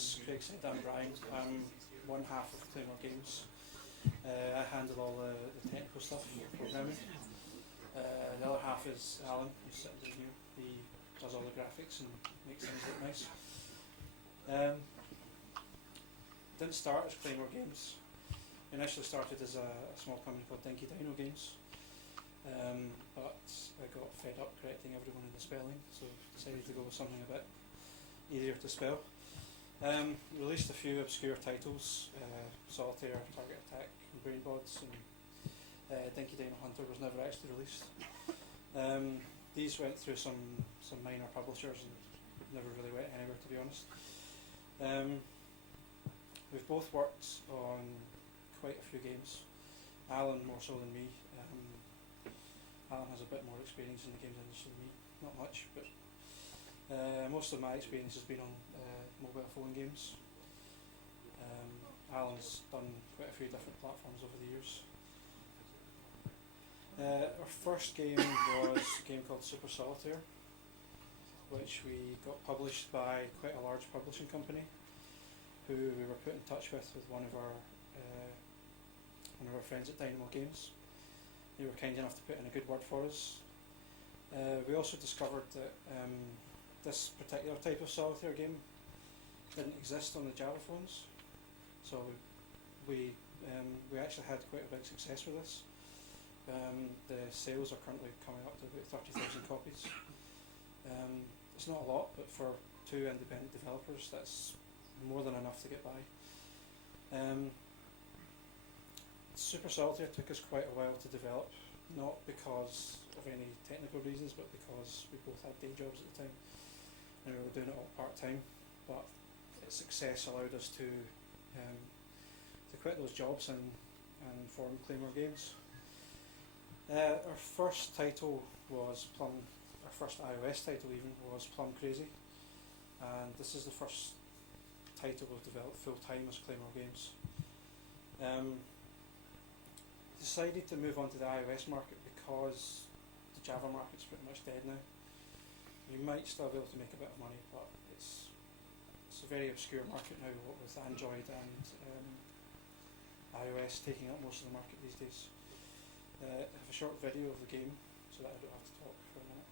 as Craig said, I'm Brian. I'm one half of Claymore Games. I handle all the technical stuff, programming. The other half is Alan, who's sitting down here. He does all the graphics and makes things look nice. Didn't start as Claymore Games. Initially started as a small company called Dino Games, but I got fed up correcting everyone in the spelling, so decided to go with something a bit easier to spell. Released a few obscure titles, Solitaire, Target Attack, and Brainbods, and Dino Hunter was never actually released. These went through some minor publishers and never really went anywhere, to be honest. We've both worked on quite a few games. Alan more so than me. Alan has a bit more experience in the games industry than me. Not much, but most of my experience has been on mobile phone games. Alan's done quite a few different platforms over the years. Our first game was a game called Super Solitaire, which we got published by quite a large publishing company, who we were put in touch with one of our friends at Dynamo Games. They were kind enough to put in a good word for us. We also discovered that this particular type of solitaire game didn't exist on the Java phones, so we actually had quite a big success with this. The sales are currently coming up to about 30,000 copies. It's not a lot, but for two independent developers, that's more than enough to get by. Super Solitaire took us quite a while to develop, not because of any technical reasons, but because we both had day jobs at the time, and we were doing it all part-time, but its success allowed us to quit those jobs and form Claymore Games. Our first title was our first iOS title even was Plum Crazy, and this is the first title we've developed full-time as Claymore Games. Decided to move on to the iOS market because the Java market's pretty much dead now. You might still be able to make a bit of money, but it's a very obscure market now, with Android and iOS taking up most of the market these days. I have a short video of the game so that I don't have to talk for a minute.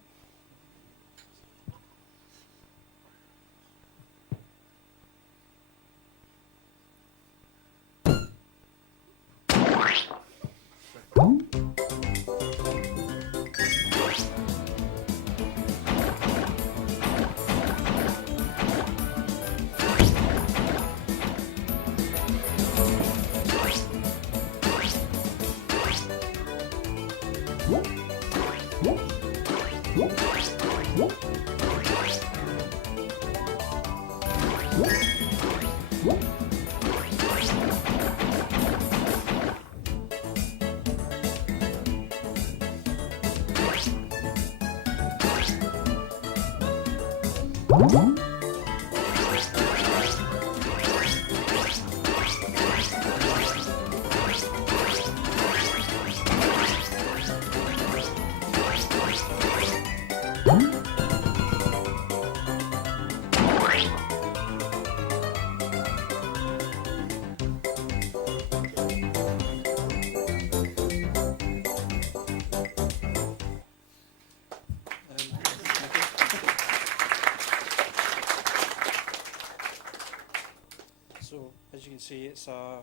So, as you can see, it's a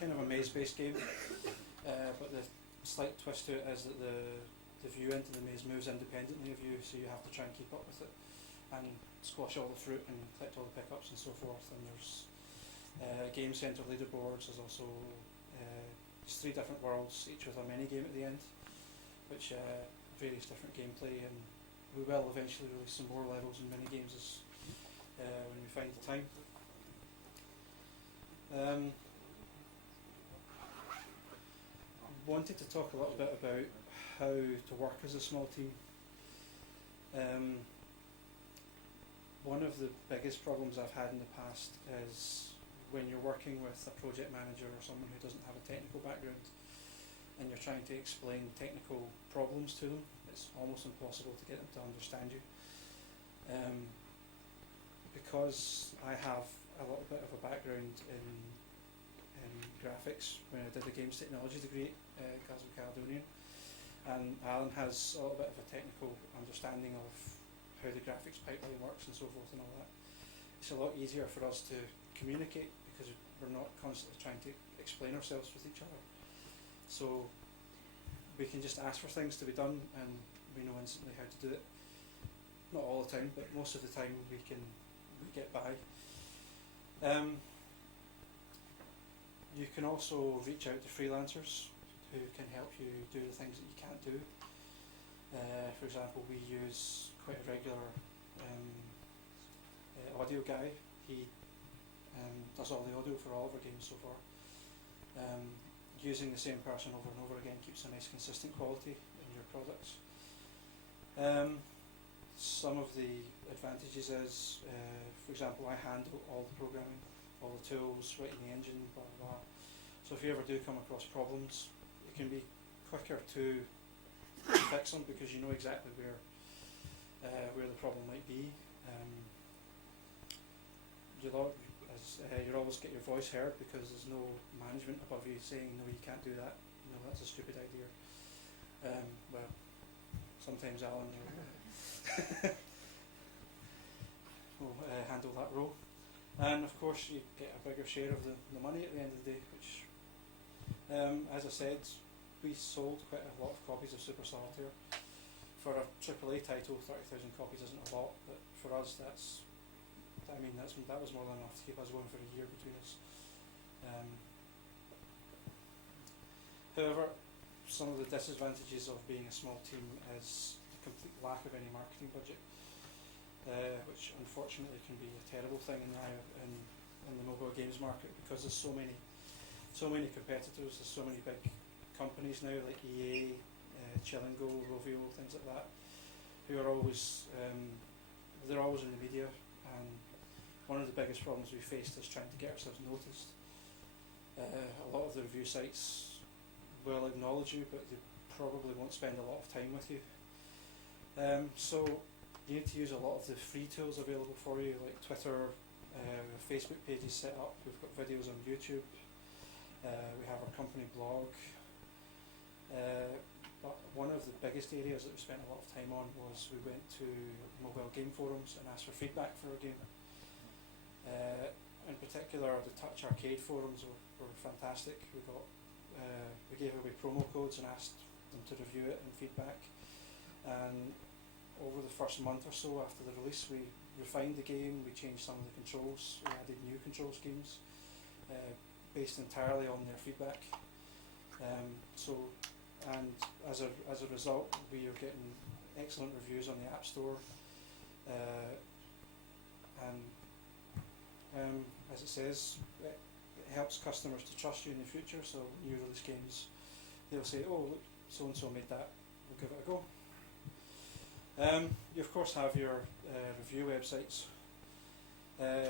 kind of a maze-based game, but the slight twist to it is that the view into the maze moves independently of you, so you have to try and keep up with it and squash all the fruit and collect all the pickups and so forth. And there's game centre leaderboards. There's also there's 3 different worlds, each with a mini game at the end, which various different gameplay, and we will eventually release some more levels and mini games as when we find the time. Wanted to talk a little bit about how to work as a small team. One of the biggest problems I've had in the past is when you're working with a project manager or someone who doesn't have a technical background and you're trying to explain technical problems to them, it's almost impossible to get them to understand you. Because I have a little bit of a background in graphics when I did a games technology degree at Glasgow Caledonian, and Alan has a little bit of a technical understanding of how the graphics pipeline works and so forth and all that. It's a lot easier for us to communicate because we're not constantly trying to explain ourselves with each other. So we can just ask for things to be done and we know instantly how to do it. Not all the time, but most of the time we get by. You can also reach out to freelancers who can help you do the things that you can't do. For example, we use quite a regular audio guy. He does all the audio for all of our games so far. Using the same person over and over again keeps a nice consistent quality in your products. Some of the advantages is, for example, I handle all the programming, all the tools, writing the engine, blah blah blah. So if you ever do come across problems, it can be quicker to fix them because you know exactly where the problem might be. You'll always get your voice heard because there's no management above you saying no, you can't do that. No, that's a stupid idea. Well, sometimes Alan will handle that role, and of course you get a bigger share of the money at the end of the day, which, as I said, we sold quite a lot of copies of Super Solitaire. For a AAA title, 30,000 copies isn't a lot, but for us that was more than enough to keep us going for a year between us. However, some of the disadvantages of being a small team is the complete lack of any marketing budget, which unfortunately can be a terrible thing in the mobile games market because there's so many competitors. There's so many big companies now like EA, Chill and Go, Rovio, things like that, who are always they're always in the media, and one of the biggest problems we faced is trying to get ourselves noticed. A lot of the review sites will acknowledge you, but they probably won't spend a lot of time with you. So you need to use a lot of the free tools available for you, like Twitter, Facebook pages set up. We've got videos on YouTube. We have our company blog. But one of the biggest areas that we spent a lot of time on was we went to mobile game forums and asked for feedback for our game. In particular, the Touch Arcade forums were fantastic. We gave away promo codes and asked them to review it and feedback. And over the first month or so after the release, we refined the game. We changed some of the controls. We added new control schemes based entirely on their feedback. And as a result, we are getting excellent reviews on the App Store, and as it says, it helps customers to trust you in the future. So when you release games, they'll say, "Oh, look, so and so made that. We'll give it a go." You of course have your review websites.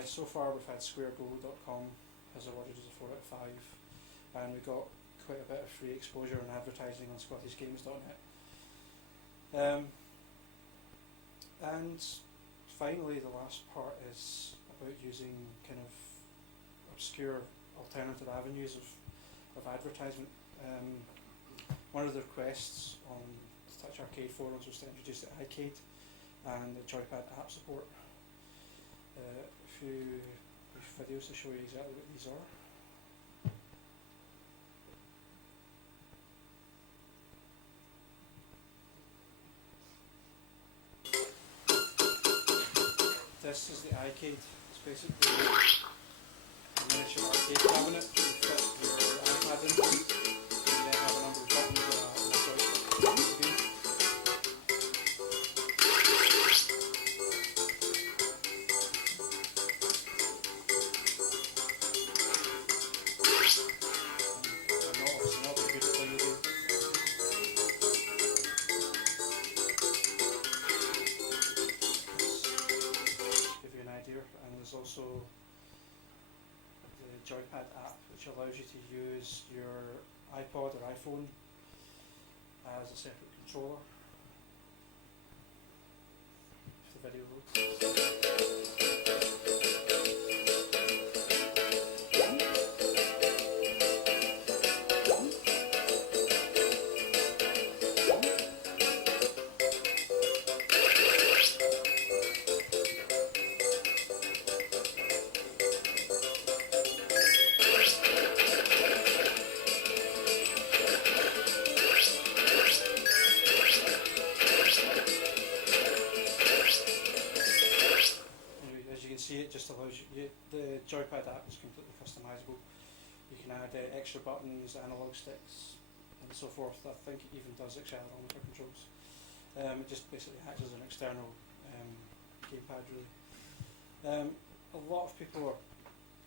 So far, we've had SquareGo.com has awarded us a 4 out of 5, and we got quite a bit of free exposure and advertising on ScottishGames.net. And finally, the last part is about using kind of obscure alternative avenues of advertisement. One of the requests on the Touch Arcade forums was to introduce the iCade and the joypad app support. A few videos to show you exactly what these are. This is the iCade. It's basically a miniature arcade cabinet you fit your iPad into. You then have a number of buttons and a joystick. Not very good at playing the game. And there's also the joypad app, which allows you to use your iPod or iPhone as a separate controller. If the video loads. just allows you, the joypad app is completely customizable. You can add extra buttons, analog sticks, and so forth. I think it even does accelerometer controls. It just basically acts as an external gamepad, really. A lot of people are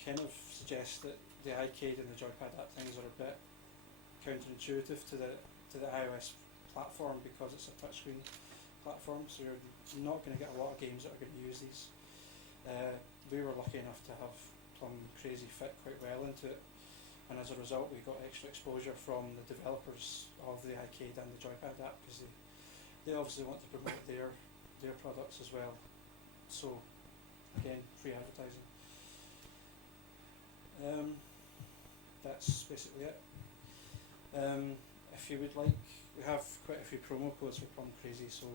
kind of suggest that the iCade and the joypad app things are a bit counterintuitive to the iOS platform because it's a touchscreen platform, so you're not going to get a lot of games that are going to use these. We were lucky enough to have Plum Crazy fit quite well into it, and as a result we got extra exposure from the developers of the iCade and the joypad app because they obviously want to promote their products as well. So again, free advertising. That's basically it. If you would like, we have quite a few promo codes for Plum Crazy, so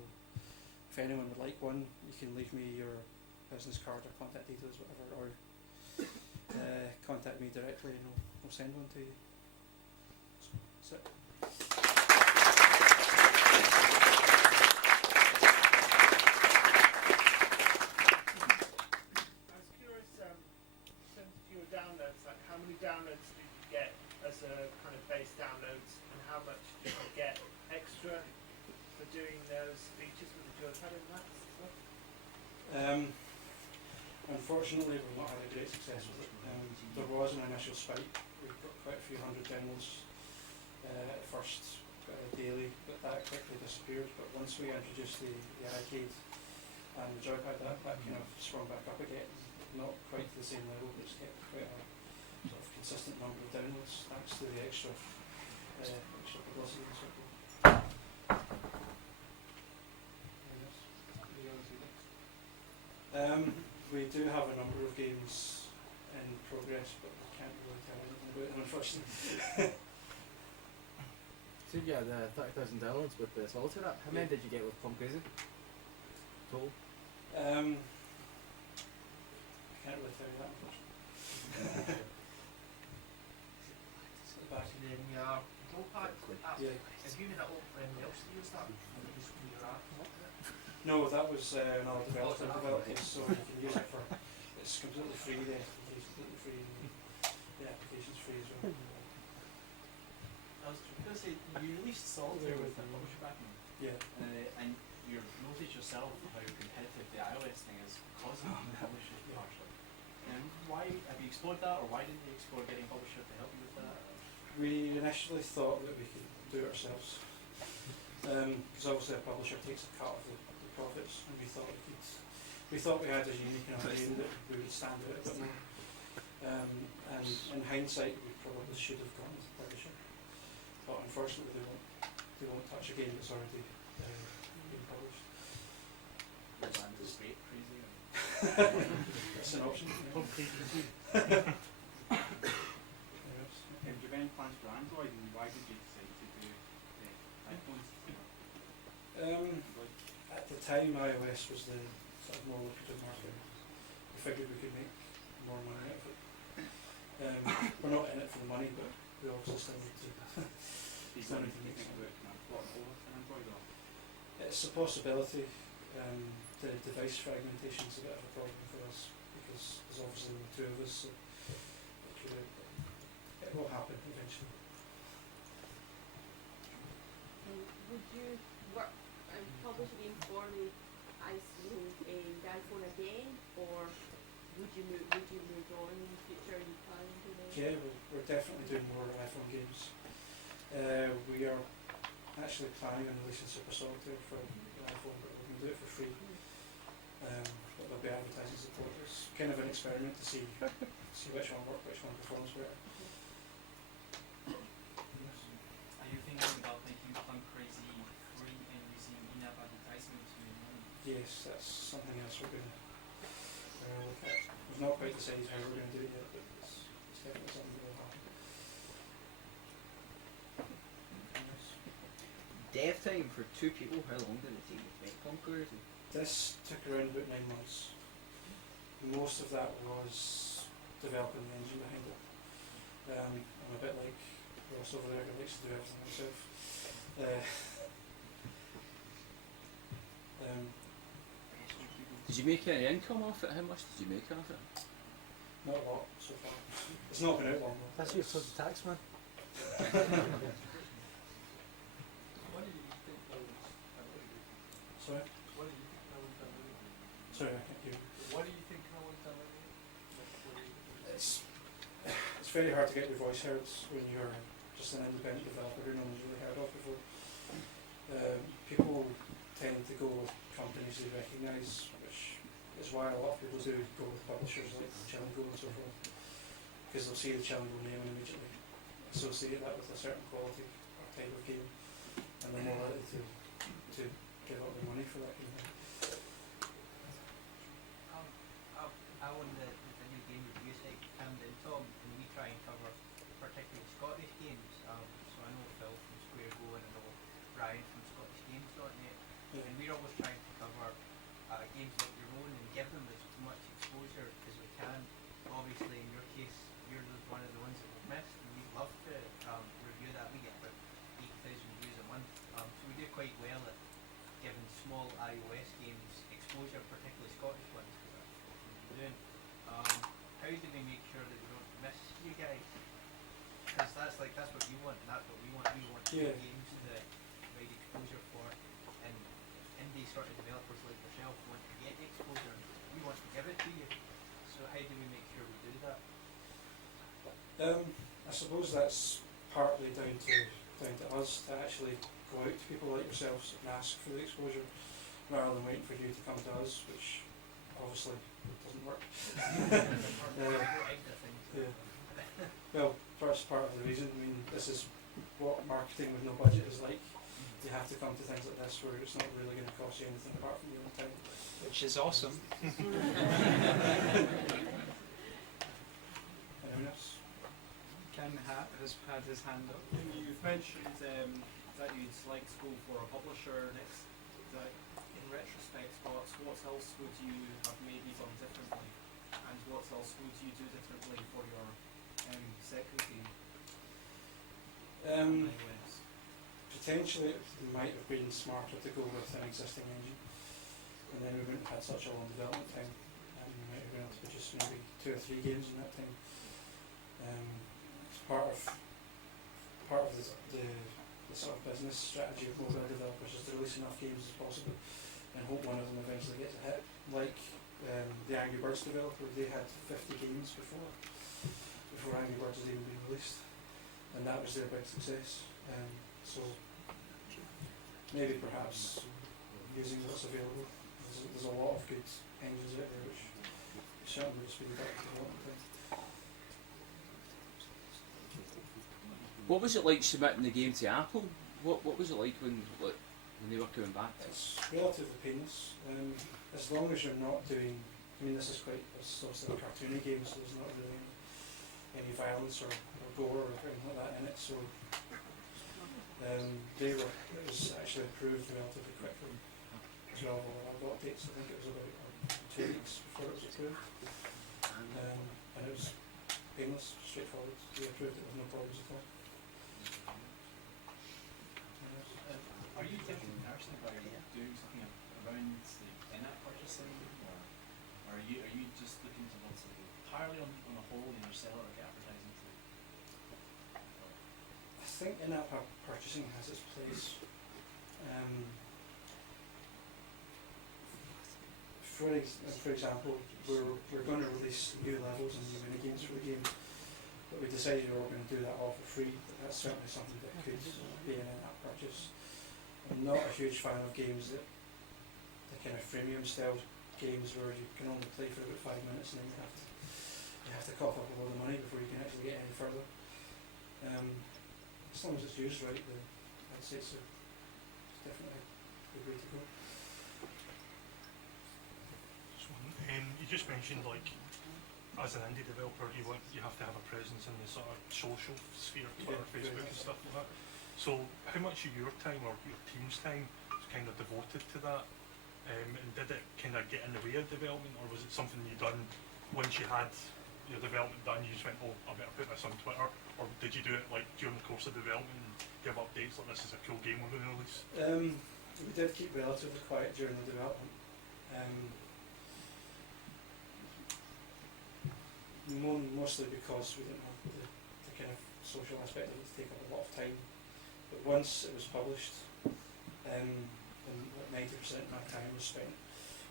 if anyone would like one, you can leave me your business card or contact details, whatever, or contact me directly and we'll send one to you. So, that's it. I was curious, since you were downloads, like how many downloads did you get as a kind of base downloads, and how much did you get extra for doing those features with the joypad and that stuff? Unfortunately, we've not had a great success with it. There was an initial spike. We got quite a few hundred downloads at first, daily, but that quickly disappeared. But once we introduced the iCade and the joypad, that kind of sprung back up again. Not quite to the same level, but it's kept quite a sort of consistent number of downloads thanks to the extra publicity and so forth. We do have a number of games in progress, but we can't really tell anything about them, unfortunately. So you had 30,000 downloads with the Solitaire app. How many did you get with Plum Crazy? Total? I can't really tell you that, unfortunately. Back. And then your joypad app, Yeah. have you made that open for anyone else to use that? Or just for your app? No, that was another developer developed it, so you can use it for. It's completely free. The FTP is completely free, and the application's free as well. I was going to say, you released Solitaire with the publisher backing, Yeah. and you've noted yourself how competitive the iOS thing is because of the publisher partially. Why have you explored that, or why didn't you explore getting a publisher to help you with that? We initially thought that we could do it ourselves, because obviously a publisher takes a cut of the profits, and we thought we had a unique enough game that we would stand out a bit more. And in hindsight, we probably should have gone with the publisher, but unfortunately they won't touch a game that's already been published. Is great, crazy. That's an option. Plum Crazy too. Yes. Do you have any plans for Android, and why did you decide to do iPhones? At the time, iOS was the sort of more lucrative market. We figured we could make more money out of it. We're not in it for the money, but we obviously still need to. Is there anything you think about kind of porting over to Android, or? It's a possibility. The device fragmentation is a bit of a problem for us because there's obviously only two of us, so it will happen eventually. Would you work and publish a game for the iPhone again, or would you move on in the future? Are you planning to do? Yeah, we're definitely doing more iPhone games. We are actually planning on releasing Super Solitaire for the iPhone, but we're going to do it for free. But there'll be advertising support. It's kind of an experiment to see which one works, which one performs better. Are you thinking about making Plum Crazy free and using in-app advertisements? Yes, that's something else we're going to look at. We've not quite decided how we're going to do it yet, but it's definitely something that will happen. Dev time for 2 people, how long did it take you to make Plum Crazy? This took around about 9 months. Most of that was developing the engine behind it. I'm a bit like Ross over there who likes to do everything himself. Did you make any income off it? How much did you make off it? Not a lot so far. It's not been out long though. That's your sort of tax man. Sorry? What do you think no one's done with it? Sorry, I can't hear you. What do you think no one's done with it? It's very hard to get your voice heard when you're just an independent developer who no one's really heard of before. People tend to go with companies they recognise, which is why a lot of people do go with publishers like Chillingo and so forth, because they'll see the Chillingo name and immediately associate that with a certain quality or type of game, and they're more likely to give up their money for that kind of thing. I own the video game review site Camden Tom, and we try and cover particularly Scottish games. So I know Phil from Square Go and I know Ryan from ScottishGames.net, and we're always trying to cover games like your own and give them as much exposure as we can. Obviously, in your case, you're one of the ones that we've missed, and we'd love to review that. We get about 8,000 views a month, so we do quite well at giving small iOS games exposure, particularly Scottish ones, because that's what we've been doing. How do we make sure that we don't miss you guys? Because that's what you want, and that's what we want. We want games to provide exposure for, and indie sort of developers like yourself want to get exposure, and we want to give it to you. So how do we make sure we do that? I suppose that's partly down to us to actually go out to people like yourselves and ask for the exposure, rather than waiting for you to come to us, which obviously doesn't work. Yeah. Well, first part of the reason, I mean, this is what marketing with no budget is like. You have to come to things like this where it's not really going to cost you anything apart from your own time. Which is awesome. Anyone else? Ken has had his hand up. You've mentioned that you'd like to go for a publisher next. That in retrospect, what else would you have maybe done differently, and what else would you do differently for your second game? iOS? Potentially it might have been smarter to go with an existing engine, and then we wouldn't have had such a long development time, and we might have been able to produce maybe 2 or 3 games in that time. It's part of the sort of business strategy of mobile developers is to release enough games as possible and hope one of them eventually gets a hit. Like the Angry Birds developer, they had 50 games before Angry Birds had even been released, and that was their big success. So maybe perhaps using what's available. There's a lot of good engines out there which certainly would speed up development time. What was it like submitting the game to Apple? What was it like when they were coming back? It's relatively painless. As long as you're not doing, I mean, this is obviously a cartoony game, so there's not really any violence or gore or anything like that in it. So it was actually approved relatively quickly as well. I got dates, I think it was about 2 weeks before it was approved. And it was painless, straightforward. They approved it with no problems at all. Are you thinking personally about doing something around the in-app purchasing, or are you just looking to want something entirely on a whole, sell or get advertising to? I think in-app purchasing has its place. For example, we're going to release new levels and new mini games for the game, but we decided we were going to do that all for free. But that's certainly something that could be an in-app purchase. I'm not a huge fan of games the kind of freemium style games where you can only play for about 5 minutes and then you have to cough up a lot of money before you can actually get any further. As long as it's used right, I'd say it's definitely a good way to go. You just mentioned, like, as an indie developer, you have to have a presence in the sort of social sphere, Twitter, Facebook, and stuff like that. So, how much of your time or your team's time was kind of devoted to that? And did it kind of get in the way of development, or was it something you done once you had your development done? You just went, oh, I better put this on Twitter, or did you do it like during the course of development and give updates like this is a cool game we're going to release? We did keep relatively quiet during the development. mostly because we didn't have the kind of social aspect of it to take up a lot of time. But once it was published, and 90% of my time was spent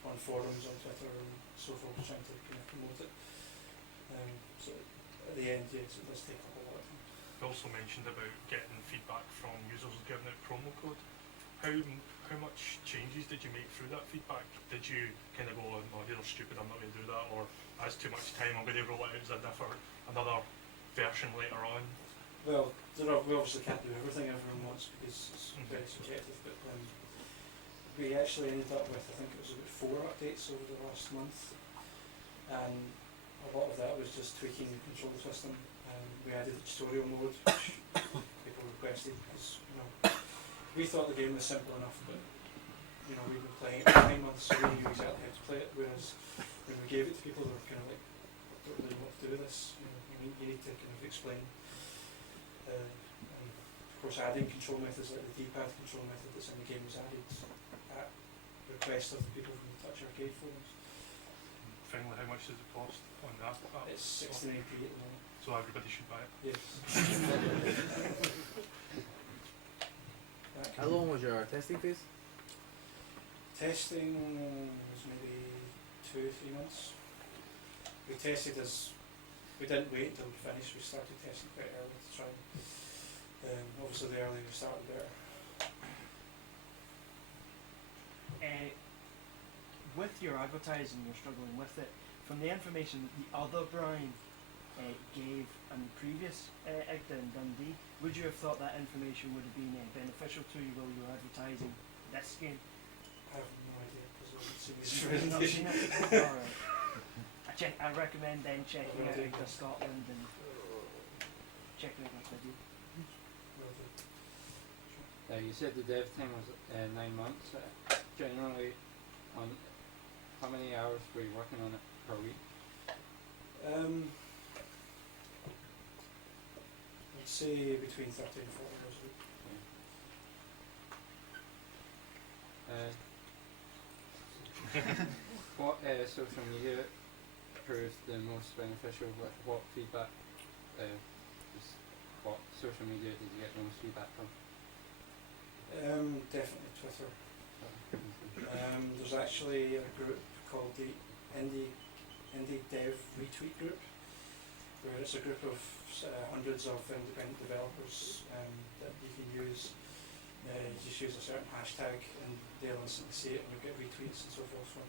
on forums, on Twitter and so forth, trying to kind of promote it. So at the end, yes, it does take up a lot of time. You also mentioned about getting feedback from users giving out promo code. How much changes did you make through that feedback? Did you kind of go, oh, you're stupid, I'm not going to do that, or that's too much time, I'm going to roll it out as another version later on? Well, we obviously can't do everything everyone wants because it's very subjective, but we actually ended up with, I think it was about 4 updates over the last month, and a lot of that was just tweaking the control system. We added the tutorial mode, which people requested because, we thought the game was simple enough, but we've been playing it for 9 months, so we knew exactly how to play it. Whereas when we gave it to people, they were kind of like, I don't really know what to do with this. You need to kind of explain. And of course, adding control methods like the D-pad control method that's in the game was added at request of the people from the Touch Arcade forums. Finally, how much does it cost on that? It's 69p at the moment. So everybody should buy it. Yes. How long was your testing phase? Testing was maybe 2 or 3 months. We tested we didn't wait until we finished, we started testing quite early to try and obviously the earlier we started the better. With your advertising, you're struggling with it. From the information that the other Brian gave in the previous IGDA in Dundee, would you have thought that information would have been beneficial to you while you were advertising this game? I have no idea because I haven't seen this You've not presentation. seen it? Alright. I recommend then checking out IGDA Scotland and checking out that video. You said the dev time was 9 months. Generally, on how many hours were you working on it per week? I'd say between 30 and 40 hours a week. What social media proved the most beneficial? What feedback? What social media did you get the most feedback from? Definitely Twitter. There's actually a group called the Indie Dev Retweet Group, where it's a group of hundreds of independent developers that you can use. You just use a certain hashtag and they'll instantly see it and you'll get retweets and so forth from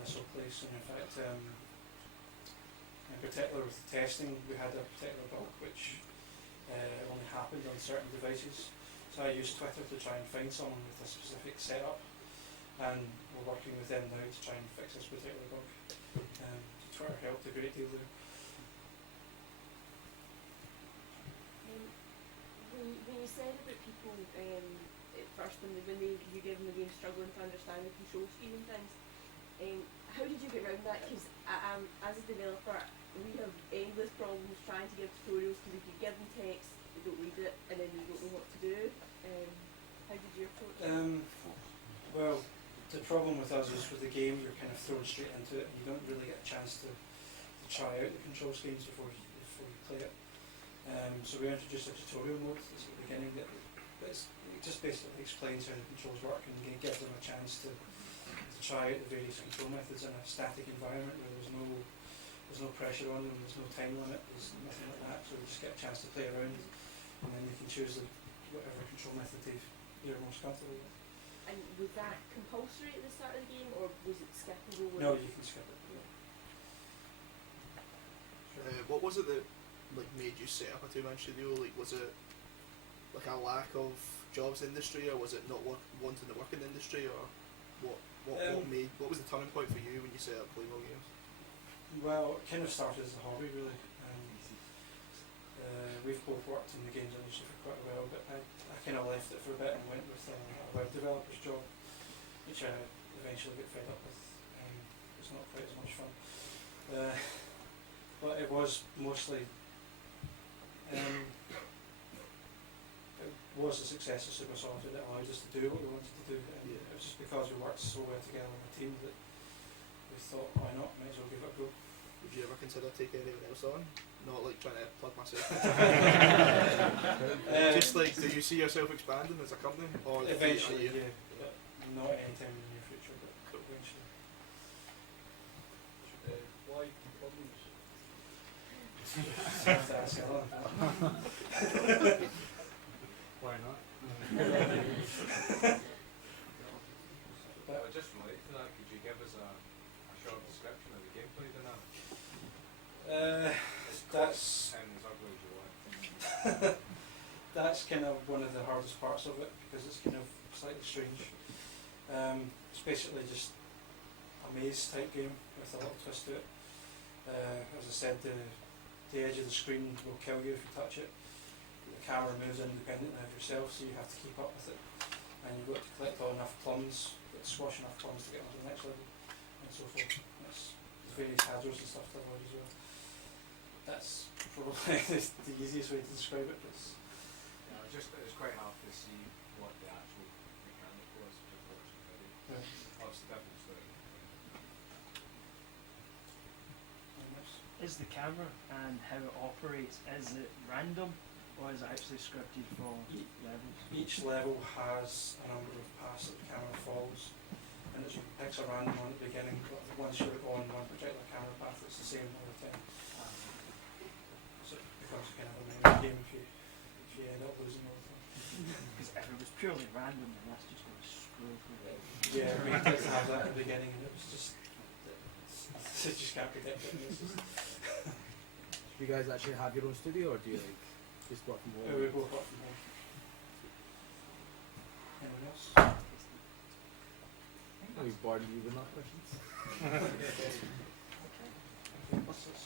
this whole place. And in fact, in particular with the testing, we had a particular bug which only happened on certain devices. So I used Twitter to try and find someone with a specific setup, and we're working with them now to try and fix this particular bug. Twitter helped a great deal there. When you said about people at first when you gave them the game struggling to understand the control scheme and things, how did you get around that? Because as a developer, we have endless problems trying to give tutorials because if you give them text, they don't read it and then they don't know what to do. How did you approach it? Well, the problem with us is with the game, you're kind of thrown straight into it and you don't really get a chance to try out the control schemes before you play it. So we introduced a tutorial mode at the beginning that it just basically explains how the controls work and gives them a chance to try out the various control methods in a static environment where there's no pressure on them, there's no time limit, there's nothing like that, so they just get a chance to play around and then they can choose whatever control method they're most comfortable with. And was that compulsory at the start of the game or was it skippable? No, you can skip it. What was it that made you set up a two-man studio? Was it like a lack of jobs in the industry, or was it not wanting to work in the industry, or what was the turning point for you when you set up Claymore Games? Well, it kind of started as a hobby really. We've both worked in the games industry for quite a while, but I kind of left it for a bit and went with a web developer's job, which I eventually got fed up with. It's not quite as much fun. But it was mostly it was a success of Super Solitaire that allowed us to do what we wanted to do, and it was just because we worked so well together in a team that we thought, why not, might as well give it a go. would you ever consider taking anyone else on? Not like trying to plug myself. Just like, do you see yourself expanding as a company, or Eventually, are you- yeah. But not anytime in the near future, but eventually. Why problems? Have to ask Alan. Why not? But Just related to that, could you give us a short description of the gameplay dynamic? that's And as ugly as you want. that's kind of one of the hardest parts of it because it's kind of slightly strange. It's basically just a maze type game with a little twist to it. As I said, the edge of the screen will kill you if you touch it. The camera moves independently of yourself, so you have to keep up with it. And you've got to collect all enough plums, squash enough plums to get on to the next level, and so forth. There's various hazards and stuff to avoid as well. That's probably the easiest way to describe it. But it's It was quite hard to see what the actual mechanic was just watching the video. yeah. Obviously different story. Is the camera and how it operates, is it random or is it actually scripted for levels? Each level has a number of paths that the camera follows, and it picks a random one at the beginning, but once you're on one particular camera path, it's the same all the time. So it becomes kind of a memory game if you end up losing all the time. Because if it was purely random, then that's just going to screw through it. Yeah, we did have that at the beginning, and it was just, you just can't predict it. It's just, Do you guys actually have your own studio, or do you like just work from home? we both work from home. Anyone else? Are we bored of you with not questions? Okay, what's this?